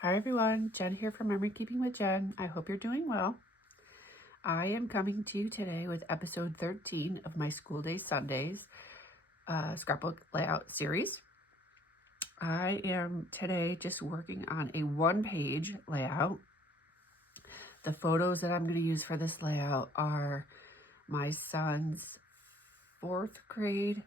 Hi everyone, Jen here from Memory Keeping with Jen. I hope you're doing well. I am coming to you today with episode 13 of my School Day Sundays scrapbook layout series. I am today just working on a one-page layout. The photos that I'm going to use for this layout are my son's fourth grade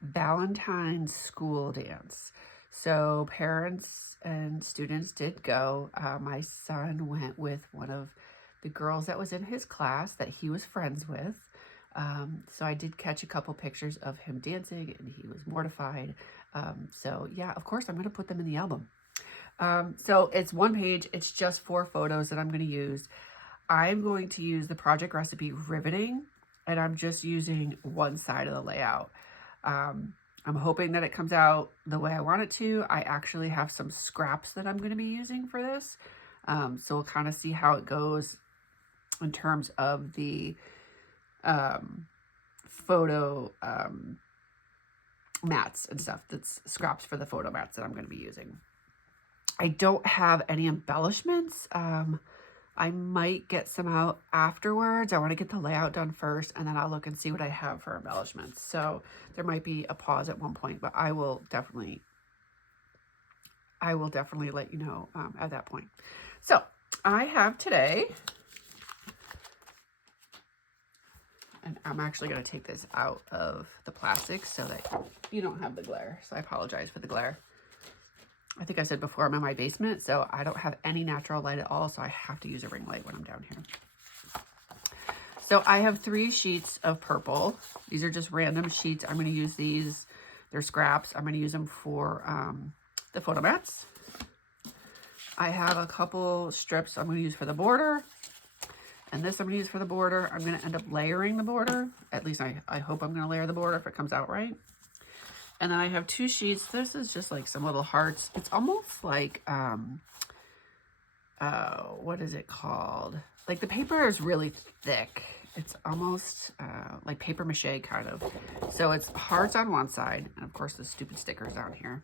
Valentine school dance. So parents and students did go. My son went with one of the girls that was in his class that he was friends with. So I did catch a couple pictures of him dancing and he was mortified. So yeah, of course I'm going to put them in the album. So it's one page. It's just 4 photos that I'm going to use. I'm going to use the Project Recipe Riveting, and I'm just using one side of the layout. I'm hoping that it comes out the way I want it to. I actually have some scraps that I'm going to be using for this. So we'll kind of see how it goes in terms of the photo mats and stuff. That's scraps for the photo mats that I'm going to be using. I don't have any embellishments. I might get some out afterwards. I want to get the layout done first, and then I'll look and see what I have for embellishments. So there might be a pause at one point, but I will definitely let you know at that point. So I have today, and I'm actually going to take this out of the plastic so that you don't have the glare. So I apologize for the glare. I think I said before, I'm in my basement, so I don't have any natural light at all, so I have to use a ring light when I'm down here. So I have 3 sheets of purple. These are just random sheets. I'm going to use these. They're scraps. I'm going to use them for the photo mats. I have a couple strips I'm going to use for the border. And this I'm going to use for the border. I'm going to end up layering the border. At least I hope I'm going to layer the border if it comes out right. And then I have 2 sheets. This is just like some little hearts. It's almost like, what is it called? Like the paper is really thick. It's almost like paper mache kind of. So it's hearts on one side, and of course the stupid stickers down here.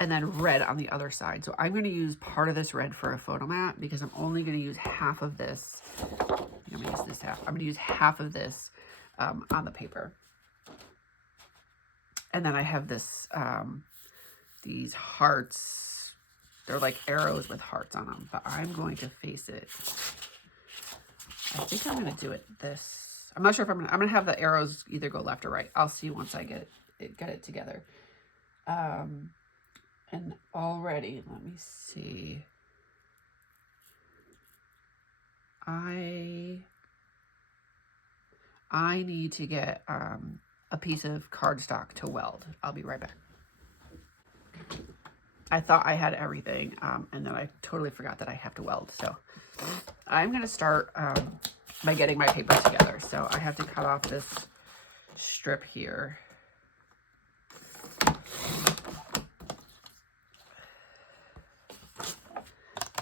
And then red on the other side. So I'm going to use part of this red for a photo mat because I'm only going to use half of this. I think I'm going to use this half. I'm going to use half of this on the paper. And then I have this, these hearts. They're like arrows with hearts on them, but I'm going to face it. I think I'm going to do it this. I'm not sure if I'm going to have the arrows either go left or right. I'll see once I get it together. And already, let me see. I need to get a piece of cardstock to weld. I'll be right back. I thought I had everything, and then I totally forgot that I have to weld. So I'm going to start by getting my paper together. So I have to cut off this strip here.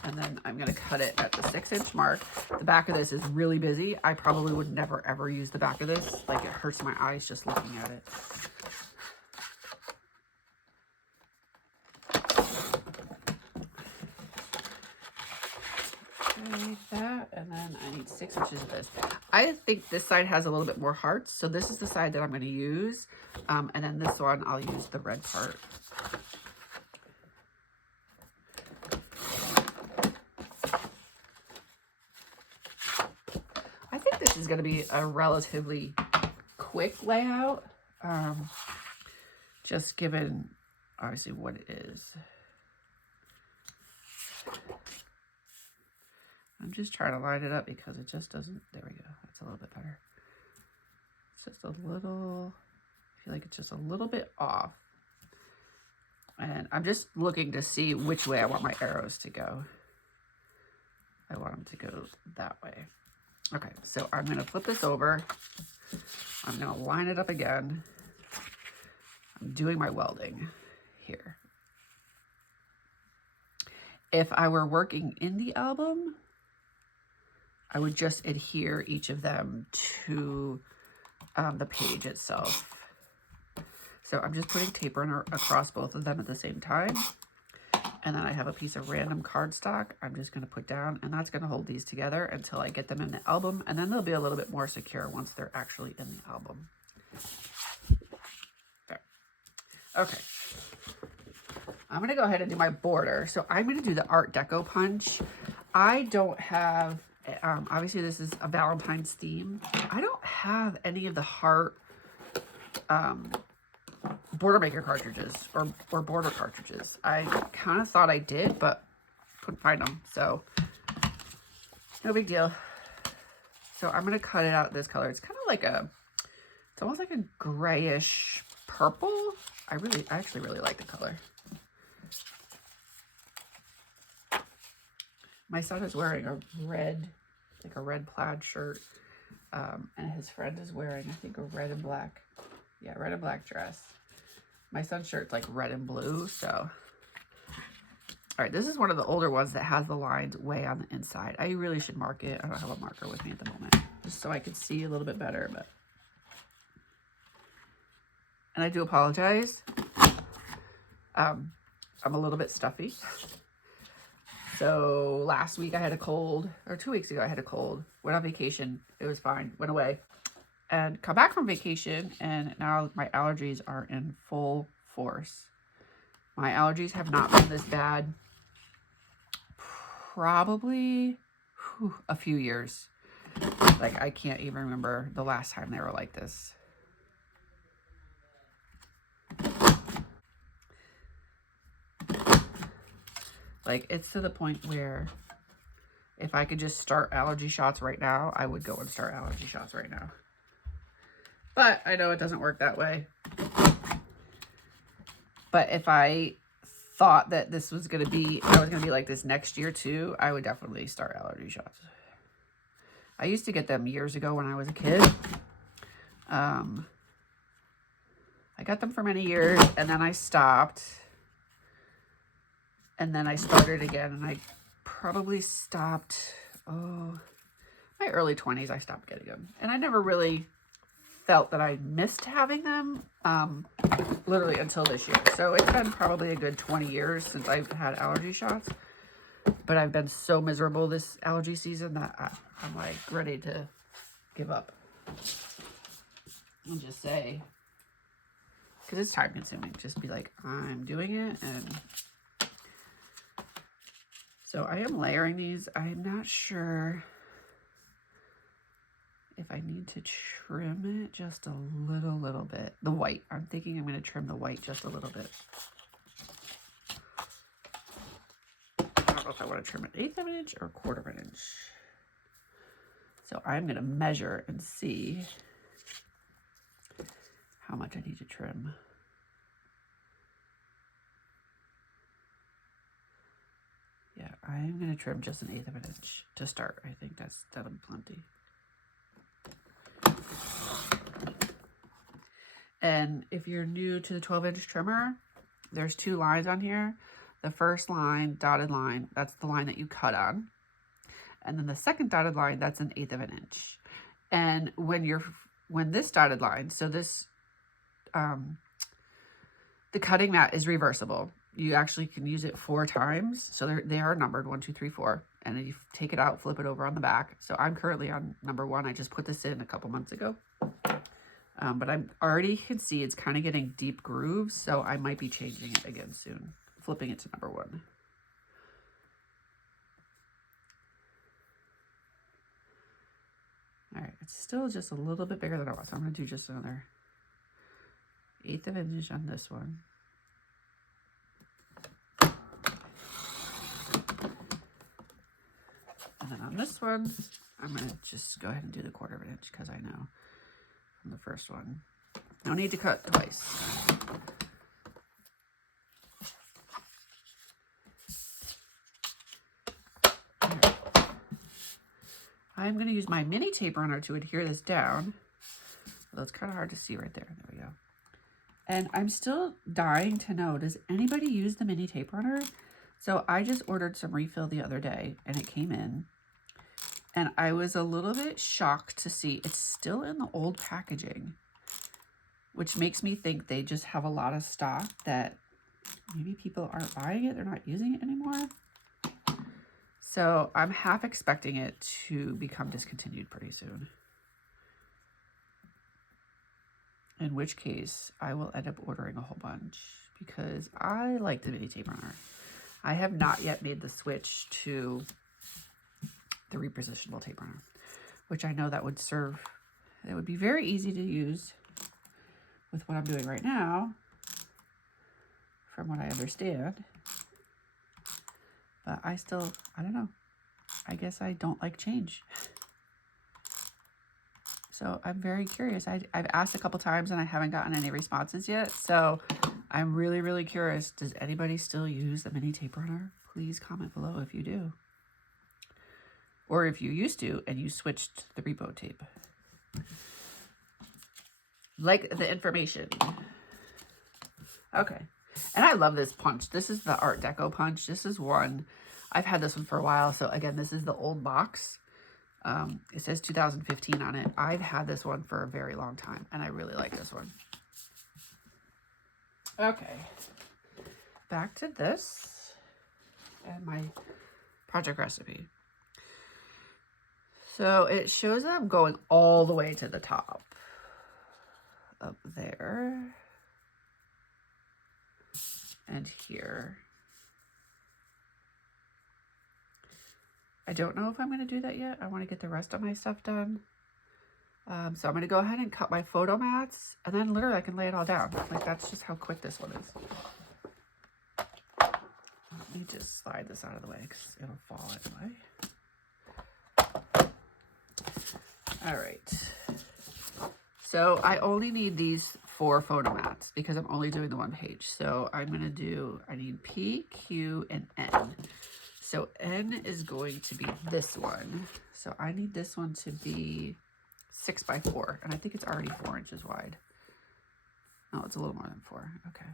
And then I'm going to cut it at the 6-inch mark. The back of this is really busy. I probably would never, ever use the back of this. Like, it hurts my eyes just looking at it. Like that, and then I need 6 inches of this. I think this side has a little bit more hearts, so this is the side that I'm going to use. And then this one, I'll use the red part. I think this is going to be a relatively quick layout, just given obviously what it is. I'm just trying to line it up because it just doesn't, there we go, that's a little bit better. It's just a little, I feel like it's just a little bit off. And I'm just looking to see which way I want my arrows to go. I want them to go that way. Okay, so I'm going to flip this over. I'm going to line it up again. I'm doing my welding here. If I were working in the album, I would just adhere each of them to the page itself. So I'm just putting tape runner across both of them at the same time. And then I have a piece of random cardstock I'm just going to put down, and that's going to hold these together until I get them in the album, and then they'll be a little bit more secure once they're actually in the album. There. Okay. I'm going to go ahead and do my border. So I'm going to do the Art Deco punch. I don't have, obviously this is a Valentine's theme. I don't have any of the heart border maker cartridges or border cartridges. I kind of thought I did, but couldn't find them, so no big deal. So I'm gonna cut it out this color. It's kind of like it's almost like a grayish purple. I actually really like the color. My son is wearing a red plaid shirt, and his friend is wearing, I think, a red and black dress. My son's shirt's like red and blue, so. All right, this is one of the older ones that has the lines way on the inside. I really should mark it. I don't have a marker with me at the moment, just so I can see a little bit better, but. And I do apologize. I'm a little bit stuffy. So last week I had a cold, or 2 weeks ago I had a cold. Went on vacation, it was fine, went away. And come back from vacation, and now my allergies are in full force. My allergies have not been this bad probably a few years. Like, I can't even remember the last time they were like this. Like, it's to the point where if I could just start allergy shots right now, I would go and start allergy shots right now. But I know it doesn't work that way. But if I thought that this was going to be, I was going to be like this next year too, I would definitely start allergy shots. I used to get them years ago when I was a kid. I got them for many years, and then I stopped. And then I started again, and I probably stopped, my early 20s, I stopped getting them. And I never really felt that I missed having them, literally until this year. So it's been probably a good 20 years since I've had allergy shots. But I've been so miserable this allergy season that I'm like ready to give up. And just say, because it's time consuming, just be like, I'm doing it. And so I am layering these. I'm not sure if I need to trim it just a little bit. The white, I'm thinking I'm going to trim the white just a little bit. I don't know if I want to trim an 1/8 of an inch or 1/4 of an inch. So I'm going to measure and see how much I need to trim. Yeah, I'm going to trim just an 1/8 of an inch to start. I think that'll be plenty. And if you're new to the 12-inch trimmer, there's 2 lines on here. The first line, dotted line, that's the line that you cut on. And then the second dotted line, that's an 1/8 of an inch. And when this dotted line, so this, the cutting mat is reversible. You actually can use it 4 times. So they are numbered 1, 2, 3, 4. And then you take it out, flip it over on the back. So I'm currently on number 1. I just put this in a couple months ago. But I already can see it's kind of getting deep grooves. So I might be changing it again soon. Flipping it to number 1. All right, it's still just a little bit bigger than I was. So I'm going to do just another 1/8 of an inch on this one. And then on this one, I'm going to just go ahead and do the 1/4 of an inch because I know from the first one. No need to cut twice. I'm going to use my mini tape runner to adhere this down. Although it's kind of hard to see right there. There we go. And I'm still dying to know, does anybody use the mini tape runner? So I just ordered some refill the other day and it came in. And I was a little bit shocked to see it's still in the old packaging, which makes me think they just have a lot of stock that maybe people aren't buying it. They're not using it anymore. So I'm half expecting it to become discontinued pretty soon. In which case, I will end up ordering a whole bunch because I like the mini tape runner. I have not yet made the switch to the repositionable tape runner, which I know that would serve, it would be very easy to use with what I'm doing right now, from what I understand. But I don't know. I guess I don't like change. So I'm very curious. I've asked a couple times and I haven't gotten any responses yet. So I'm really, really curious. Does anybody still use the mini tape runner? Please comment below if you do. Or if you used to and you switched to the repo tape. Like the information. Okay. And I love this punch. This is the Art Deco punch. This is one. I've had this one for a while. So again, this is the old box. It says 2015 on it. I've had this one for a very long time, and I really like this one. Okay, back to this and my project recipe. So it shows that I'm going all the way to the top up there and here. I don't know if I'm going to do that yet. I want to get the rest of my stuff done. So I'm going to go ahead and cut my photo mats, and then literally I can lay it all down. Like, that's just how quick this one is. Let me just slide this out of the way because it'll fall anyway. All right. So I only need these 4 photo mats because I'm only doing the one page. So I'm going to do, I need P, Q, and N. So N is going to be this one. So I need this one to be 6 by 4. And I think it's already 4 inches wide. No, it's a little more than 4. Okay.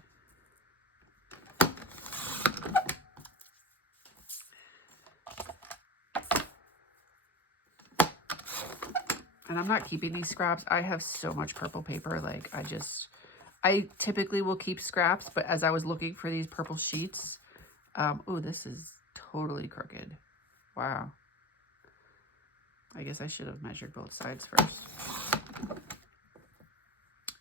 And I'm not keeping these scraps. I have so much purple paper. Like I typically will keep scraps, but as I was looking for these purple sheets, oh, this is totally crooked. Wow. I guess I should have measured both sides first.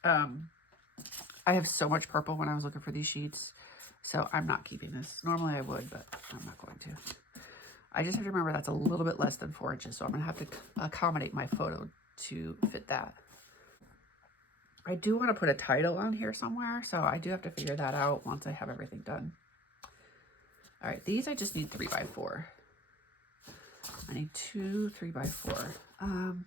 I have so much purple when I was looking for these sheets, so I'm not keeping this. Normally I would, but I'm not going to. I just have to remember that's a little bit less than 4 inches, so I'm going to have to accommodate my photo to fit that. I do want to put a title on here somewhere, so I do have to figure that out once I have everything done. All right, these I just need 3 by 4. I need 2 3 by 4. You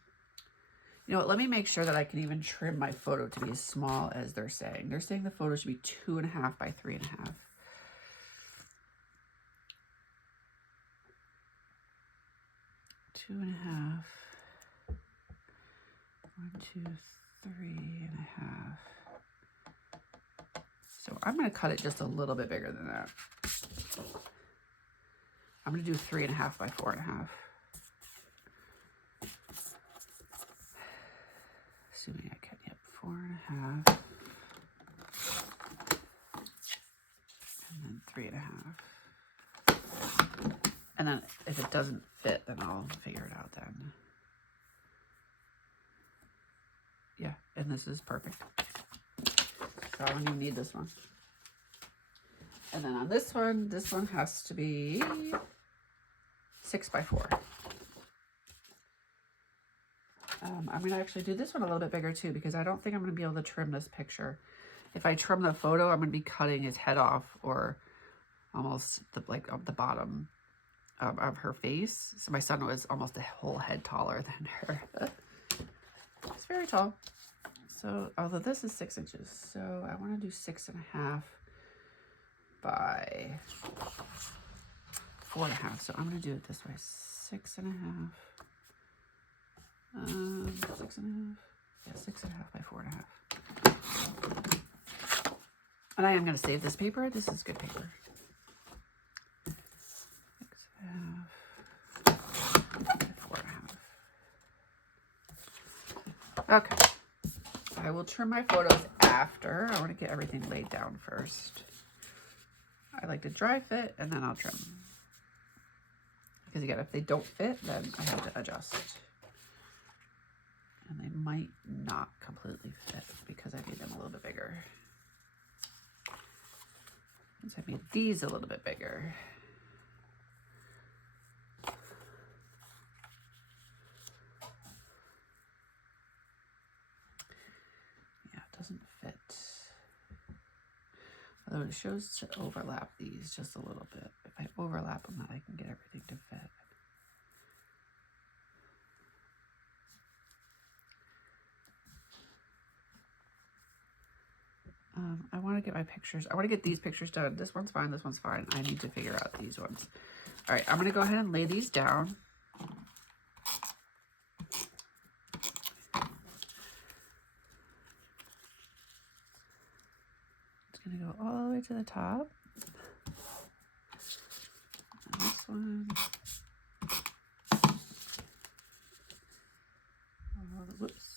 know what? Let me make sure that I can even trim my photo to be as small as they're saying. They're saying the photo should be 2.5 by 3.5. 2.5. 1, 2, 3.5. So I'm going to cut it just a little bit bigger than that. I'm going to do 3.5 by 4.5. Assuming I can, yep, 4.5. And then 3.5. And then if it doesn't fit, then I'll figure it out then. Yeah, and this is perfect. So I don't even need this one. And then on this one has to be 6 by 4. I'm going to actually do this one a little bit bigger too, because I don't think I'm going to be able to trim this picture. If I trim the photo, I'm going to be cutting his head off, or almost like the bottom of her face. So my son was almost a whole head taller than her. It's very tall. So, although this is 6 inches, so I want to do 6.5 by 4.5. So I'm going to do it this way: 6.5. 6.5. Yeah, 6.5 by 4.5. And I am going to save this paper. This is good paper. 6.5 by 4.5. Okay. I will trim my photos after. I want to get everything laid down first. I like to dry fit and then I'll trim. Because again, if they don't fit, then I have to adjust. And they might not completely fit because I made them a little bit bigger. Since I made these a little bit bigger. Yeah, it doesn't fit. Although it shows to overlap these just a little bit. If I overlap them, then I can get everything to fit. I want to get my pictures. I want to get these pictures done. This one's fine. This one's fine. I need to figure out these ones. All right, I'm going to go ahead and lay these down. It's going to go all the way to the top. And this one. Oh, whoops.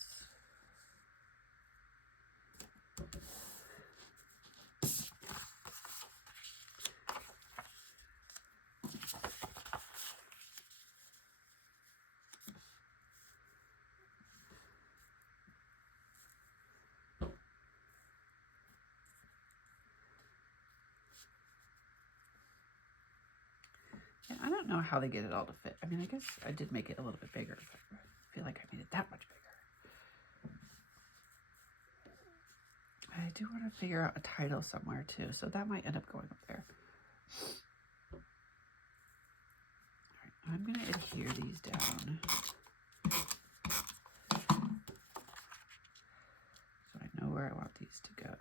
Yeah, I don't know how they get it all to fit. I mean, I guess I did make it a little bit bigger. But I feel like I made it that much bigger. I do want to figure out a title somewhere too, so that might end up going up there. All right, I'm going to adhere these down. So I know where I want these to go.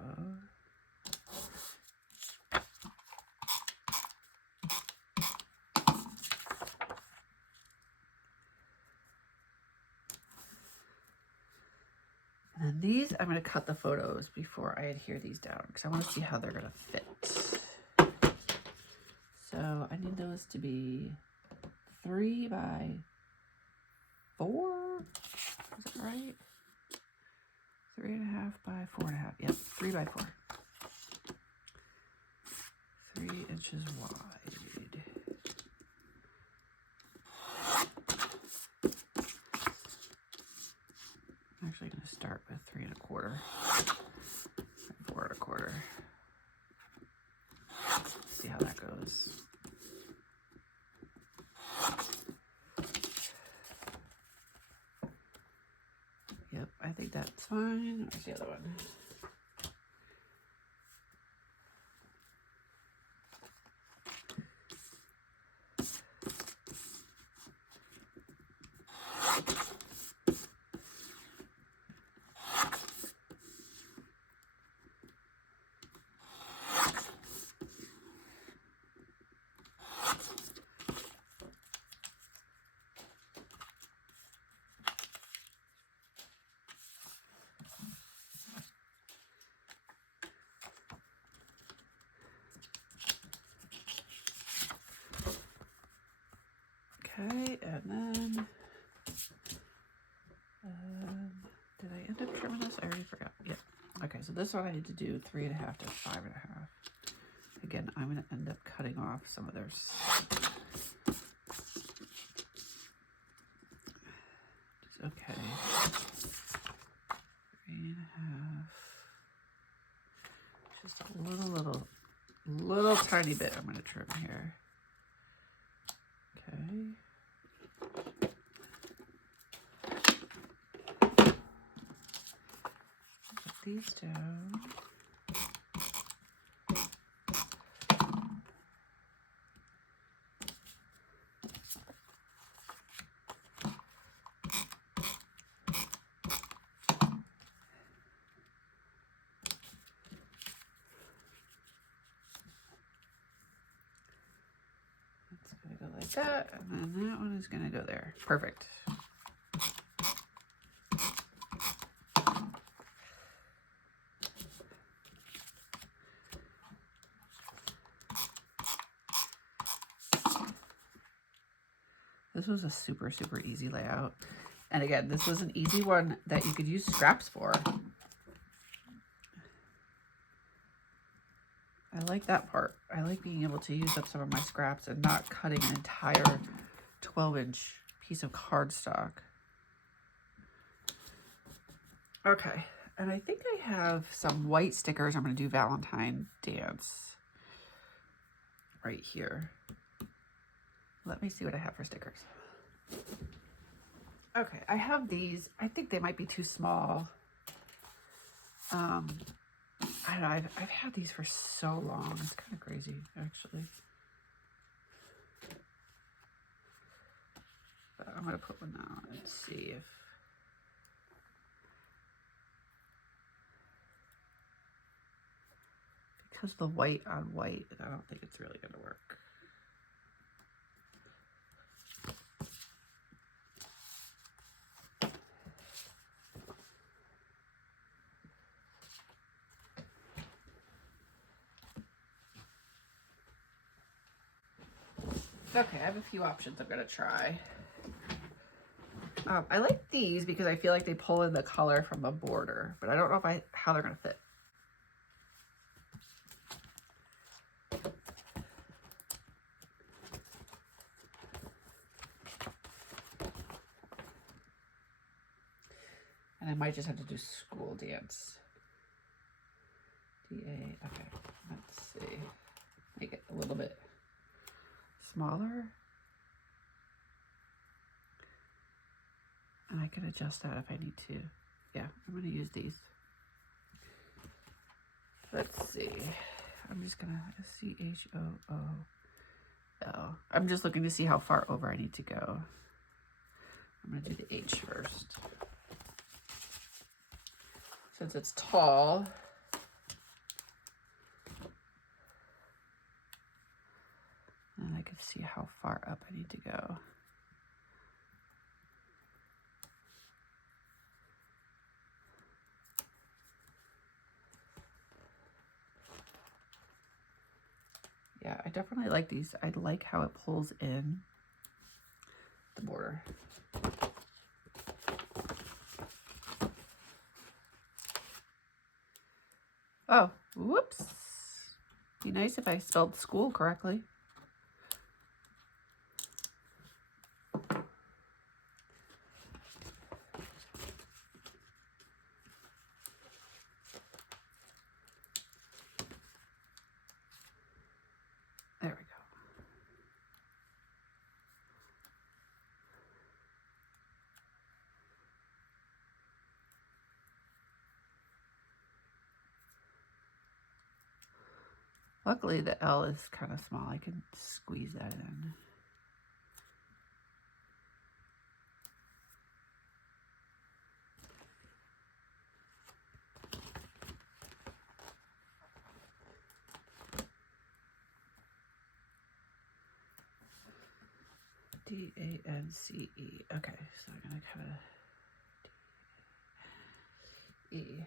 And then these, I'm going to cut the photos before I adhere these down because I want to see how they're going to fit. So I need those to be 3 by 4. Is that right? 3.5 by 4.5. Yep, 3 by 4. 3 inches wide. I'm actually going to start with 3 1/4, 4 1/4. See how that goes. Yep, I think that's fine. Where's the other one? Okay, and then, did I end up trimming this? I already forgot. Yep. Okay, so this one I need to do 3.5 to 5.5. Again, I'm going to end up cutting off some of their okay. 3.5. Just a little tiny bit I'm going to trim here. Okay. Put these down. It's going to go like that, and then that one is going to go there. Perfect. This was a super easy layout. And again, this was an easy one that you could use scraps for. I like that part. I like being able to use up some of my scraps and not cutting an entire 12-inch piece of cardstock. Okay, and I think I have some white stickers. I'm going to do Valentine dance right here. Let me see what I have for stickers. Okay, I have these. I think they might be too small. I don't know, I've had these for so long. It's kind of crazy, actually. But I'm going to put one out and see if... Because the white on white, I don't think it's really going to work. Okay, I have a few options I'm going to try. I like these because I feel like they pull in the color from the border, but I don't know if how they're going to fit. And I might just have to do school dance. DA, okay, let's see. Make it a little bit smaller. And I can adjust that if I need to. Yeah, I'm going to use these. Let's see. I'm just going to C-H-O-O-L. I'm just looking to see how far over I need to go. I'm going to do the H first. Since it's tall, and I can see how far up I need to go. Yeah, I definitely like these. I like how it pulls in the border. Oh, whoops. Be nice if I spelled school correctly. There we go. Luckily, the L is kind of small. I can squeeze that in. D-A-N-C-E. Okay, so I'm going to kind of E.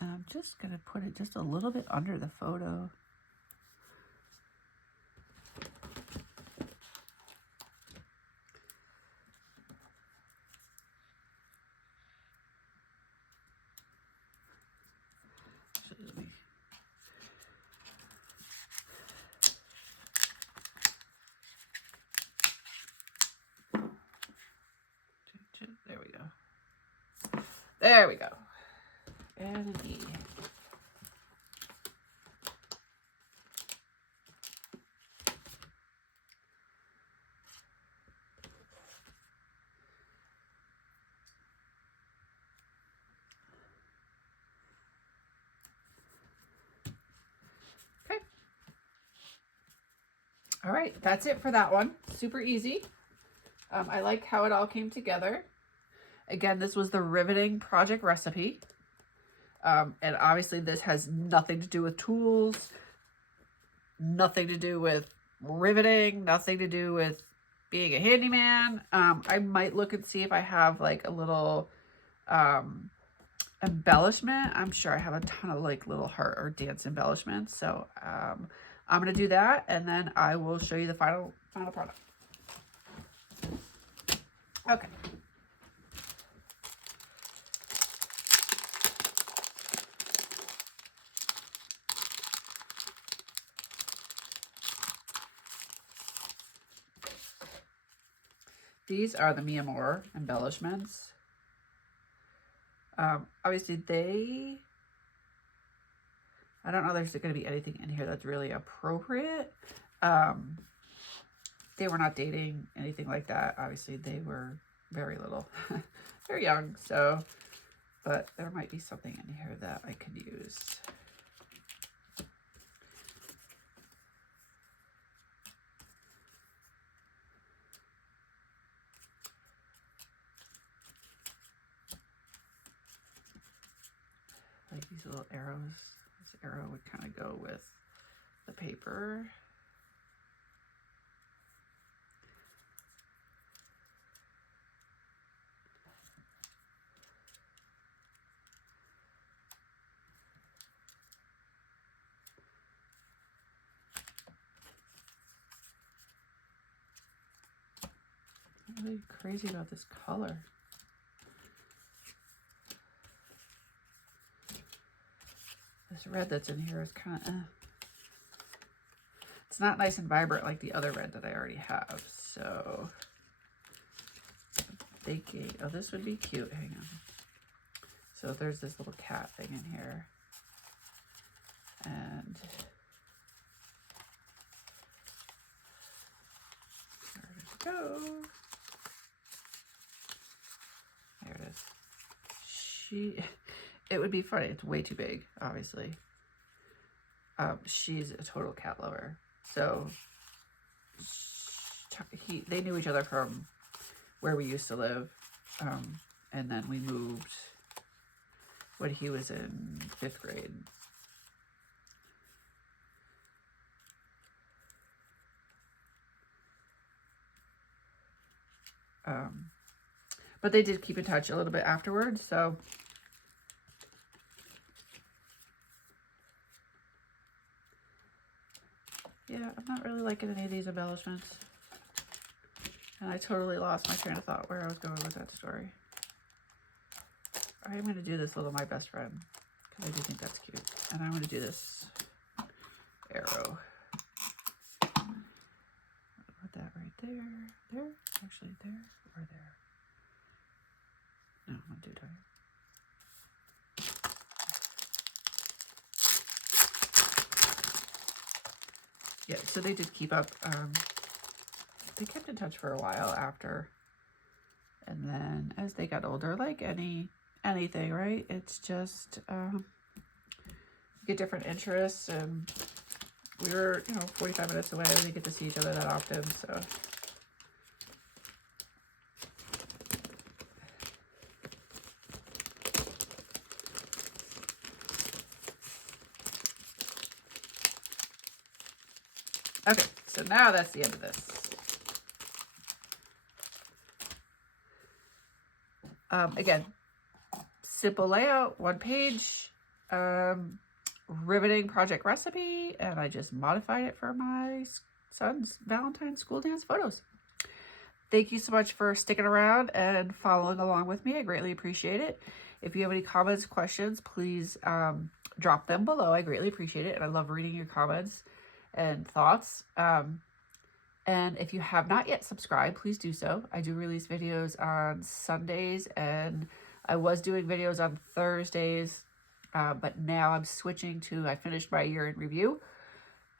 I'm just going to put it just a little bit under the photo. There we go. There we go. And an E. All right, that's it for that one. Super easy. I like how it all came together. Again, this was the Riveting Project Recipe. And obviously this has nothing to do with tools, nothing to do with riveting, nothing to do with being a handyman. I might look and see if I have like a little embellishment. I'm sure I have a ton of like little heart or dance embellishments. So I'm going to do that, and then I will show you the final product. Okay. These are the Mi Amor embellishments. Obviously I don't know there's going to be anything in here that's really appropriate. They were not dating, anything like that. Obviously they were very little. They're young, so, but there might be something in here that I could use. Like these little arrows. This arrow would kind of go with the paper. I'm really crazy about this color. This red that's in here is kind of, it's not nice and vibrant like the other red that I already have. So, thinking, oh, this would be cute. Hang on. So there's this little cat thing in here. And where did it go? There it is. It would be funny. It's way too big, obviously. She's a total cat lover. So they knew each other from where we used to live. And then we moved when he was in 5th grade. But they did keep in touch a little bit afterwards, so yeah, I'm not really liking any of these embellishments. And I totally lost my train of thought where I was going with that story. I'm going to do this little My Best Friend, because I do think that's cute. And I'm going to do this arrow. Put that right there. There? Actually, there or there? No, I'm going to do it here. Yeah, so they did keep up. They kept in touch for a while after. And then as they got older, like anything, right? It's just you get different interests, and we were, 45 minutes away. We didn't get to see each other that often, so. Okay, so now that's the end of this. Again, simple layout, 1 page, Riveting Project Recipe, and I just modified it for my son's Valentine school dance photos. Thank you so much for sticking around and following along with me. I greatly appreciate it. If you have any comments, questions, please drop them below. I greatly appreciate it, and I love reading your comments and thoughts. And if you have not yet subscribed, please do so. I do release videos on Sundays, and I was doing videos on Thursdays, but now I'm switching to, I finished my year in review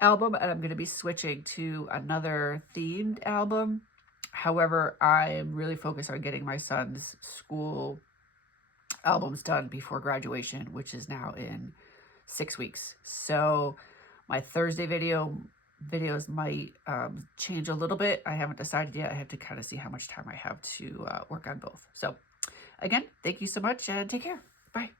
album, and I'm going to be switching to another themed album. However, I am really focused on getting my son's school albums done before graduation, which is now in 6 weeks. So my Thursday video videos might change a little bit. I haven't decided yet. I have to kind of see how much time I have to work on both. So again, thank you so much and take care. Bye.